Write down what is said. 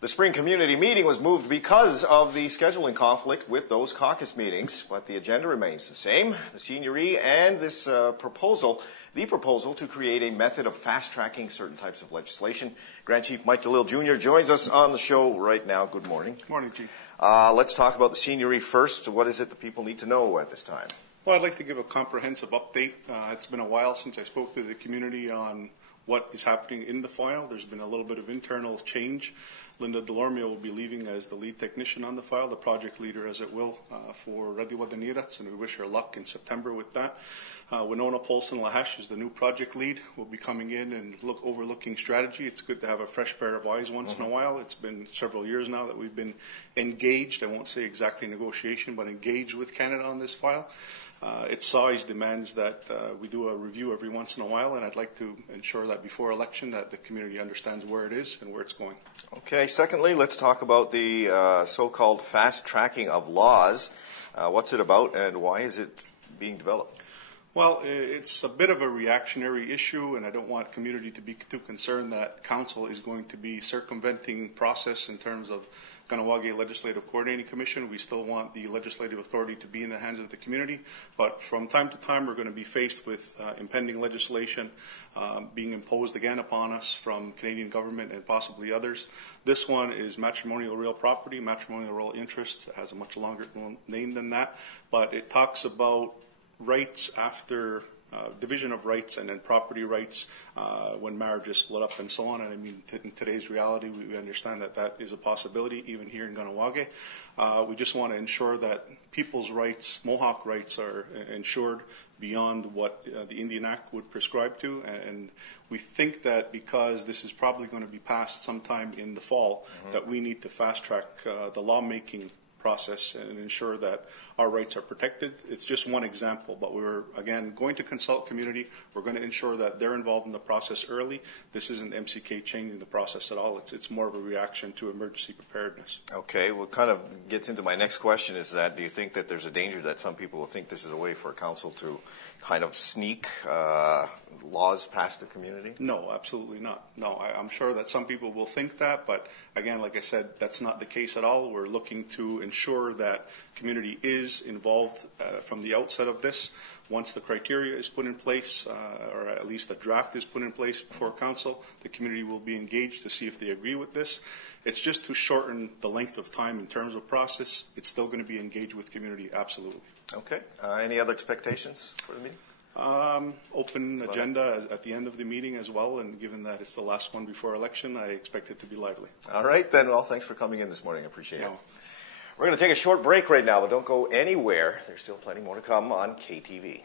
The spring community meeting was moved because of the scheduling conflict with those caucus meetings, but the agenda remains the same. The Seigneury and this proposal to create a method of fast-tracking certain types of legislation. Grand Chief Mike Delisle Jr. joins us on the show right now. Good morning. Good morning, Chief. Let's talk about the Seigneury first. What is it that people need to know at this time? Well, I'd like to give a comprehensive update. It's been a while since I spoke to the community on what is happening in the file. There's been a little bit of internal change. Linda Delormio will be leaving as the lead technician on the file, the project leader as it will, for Radiwa Danirats, and we wish her luck in September with that. Winona Polson-Lahesh is the new project lead. Will be coming in and overlooking strategy. It's good to have a fresh pair of eyes once in a while. It's been several years now that we've been engaged. I won't say exactly negotiation, but engaged with Canada on this file. Its size demands that we do a review every once in a while, and I'd like to ensure that before election that the community understands where it is and where it's going. Okay. Secondly, let's talk about the so-called fast tracking of laws. What's it about, and why is it being developed? Well, it's a bit of a reactionary issue, and I don't want community to be too concerned that council is going to be circumventing process in terms of Kahnawà Legislative Coordinating Commission. We still want the legislative authority to be in the hands of the community, but from time to time we're going to be faced with impending legislation being imposed again upon us from Canadian government and possibly others. This one is matrimonial real property, matrimonial real interest. It has a much longer name than that, but it talks about rights after division of rights and then property rights when marriage is split up and so on. And I mean, in today's reality, we understand that that is a possibility even here in Kahnawà. We just want to ensure that people's rights, Mohawk rights, are ensured beyond what the Indian Act would prescribe to. And we think that because this is probably going to be passed sometime in the fall, that we need to fast track the lawmaking process and ensure that our rights are protected. It's just one example, but we're, again, going to consult community. We're going to ensure that they're involved in the process early. This isn't MCK changing the process at all. It's more of a reaction to emergency preparedness. Okay, well, kind of gets into my next question is that do you think that there's a danger that some people will think this is a way for council to kind of sneak laws past the community? No, absolutely not. No, I'm sure that some people will think that, but again, like I said, that's not the case at all. We're looking to ensure that community is involved from the outset of this. Once the criteria is put in place, or at least a draft is put in place before council, the community will be engaged to see if they agree with this. It's just to shorten the length of time in terms of process. It's still going to be engaged with community, absolutely. Okay. Any other expectations for the meeting? Open agenda at the end of the meeting as well, and given that it's the last one before election, I expect it to be lively. All right, then. Well, thanks for coming in this morning. I appreciate it. We're going to take a short break right now, but don't go anywhere. There's still plenty more to come on KTV.